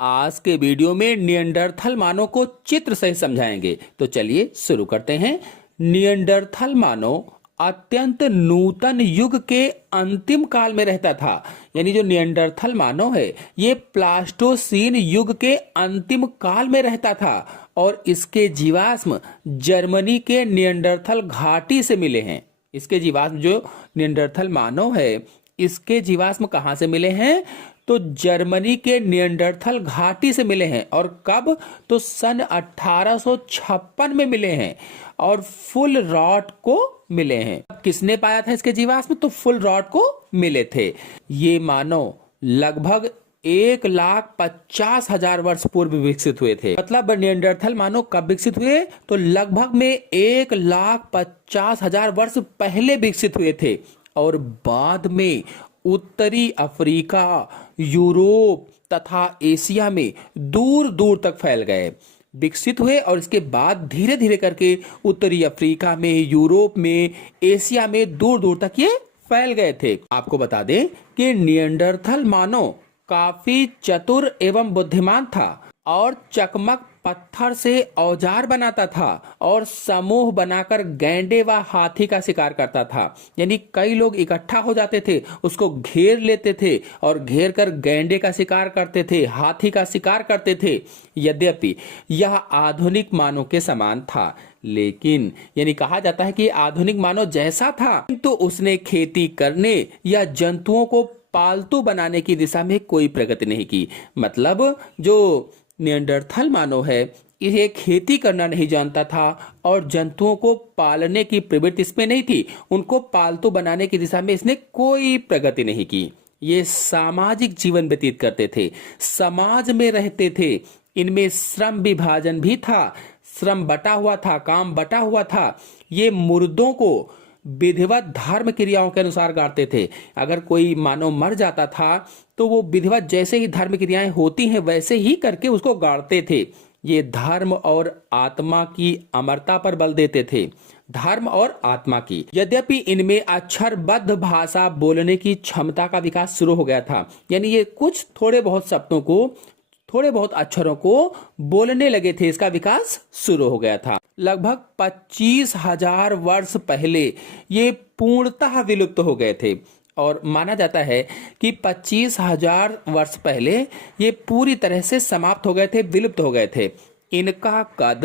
आज के वीडियो में नियंडरथल मानव को चित्र सहित समझाएंगे। तो चलिए शुरू करते हैं। नियंडरथल मानव अत्यंत नूतन युग के अंतिम काल में रहता था। यानी जो नियंडरथल मानव है ये प्लास्टोसीन युग के अंतिम काल में रहता था और इसके जीवाश्म जर्मनी के नियंडरथल घाटी से मिले हैं। इसके जीवाश्म जो नियंडरथल मानव है इसके जीवाश्म कहाँ से मिले हैं? तो जर्मनी के नियंडरथल घाटी से मिले हैं। और कब? तो सन 1856 में मिले हैं और फुल रॉड को मिले हैं। किसने पाया था इसके जीवाश्म? तो फुल रॉड को मिले थे। ये मानव लगभग 1,50,000 वर्ष पूर्व विकसित हुए थे। मतलब नियंडरथल मानव कब विकसित हुए? तो लगभग में 1,50,000 वर्ष पहले विकसित हुए थे और बाद में उत्तरी अफ्रीका, यूरोप तथा एशिया में दूर दूर तक फैल गए, विकसित हुए और इसके बाद धीरे धीरे करके उत्तरी अफ्रीका में, यूरोप में, एशिया में दूर दूर तक ये फैल गए थे। आपको बता दें कि नियंडरथल मानव काफी चतुर एवं बुद्धिमान था और चकमक पत्थर से औजार बनाता था और समूह बनाकर गैंडे व हाथी का शिकार करता था। यानी कई लोग इकट्ठा हो जाते थे, उसको घेर लेते थे और घेर कर गैंडे का शिकार करते थे, हाथी का शिकार करते थे। यद्यपि यह आधुनिक मानव के समान था, लेकिन यानी कहा जाता है कि आधुनिक मानव जैसा था, किंतु उसने खेती करने या जंतुओं को पालतू बनाने की दिशा में कोई प्रगति नहीं की। मतलब जो नियंडरथल मानव है ये खेती करना नहीं जानता था और जंतुओं को पालने की प्रवृत्ति इसमें नहीं थी। उनको पालतू बनाने की दिशा में इसने कोई प्रगति नहीं की। ये सामाजिक जीवन व्यतीत करते थे, समाज में रहते थे। इनमें श्रम विभाजन भी था, श्रम बटा हुआ था, काम बटा हुआ था। ये मुर्दों को विधिवत धर्म क्रियाओं के अनुसार गाड़ते थे। अगर कोई मानव मर जाता था तो वो विधिवत जैसे ही धर्म क्रियाएं होती हैं वैसे ही करके उसको गाड़ते थे। ये धर्म और आत्मा की अमरता पर बल देते थे, धर्म और आत्मा की। यद्यपि इनमें अक्षरबद्ध भाषा बोलने की क्षमता का विकास शुरू हो गया था। यानी ये कुछ थोड़े बहुत शब्दों को, थोड़े बहुत अक्षरों को बोलने लगे थे, इसका विकास शुरू हो गया था। लगभग 25,000 वर्ष पहले ये पूर्णतः विलुप्त हो गए थे और माना जाता है कि 25,000 वर्ष पहले ये पूरी तरह से समाप्त हो गए थे, विलुप्त हो गए थे। इनका कद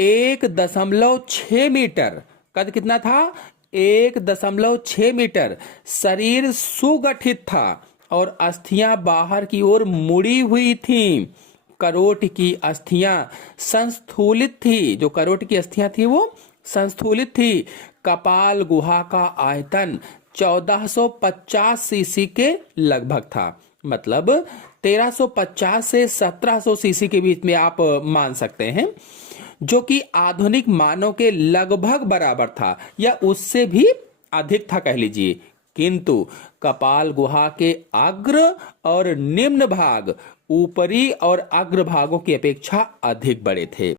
1.6 मीटर, कद कितना था? 1.6 मीटर। शरीर सुगठित था और अस्थियां बाहर की ओर मुड़ी हुई थीं। करोट की अस्थियां संस्थूलित थी। जो करोट की अस्थियां थी वो संस्थूलित थी। कपाल गुहा का आयतन 1450 सीसी के लगभग था। मतलब 1350 से 1700 सीसी के बीच में आप मान सकते हैं, जो कि आधुनिक मानव के लगभग बराबर था या उससे भी अधिक था कह लीजिए। किंतु कपाल गुहा के अग्र और निम्न भाग ऊपरी और अग्र भागों की अपेक्षा अधिक बड़े थे।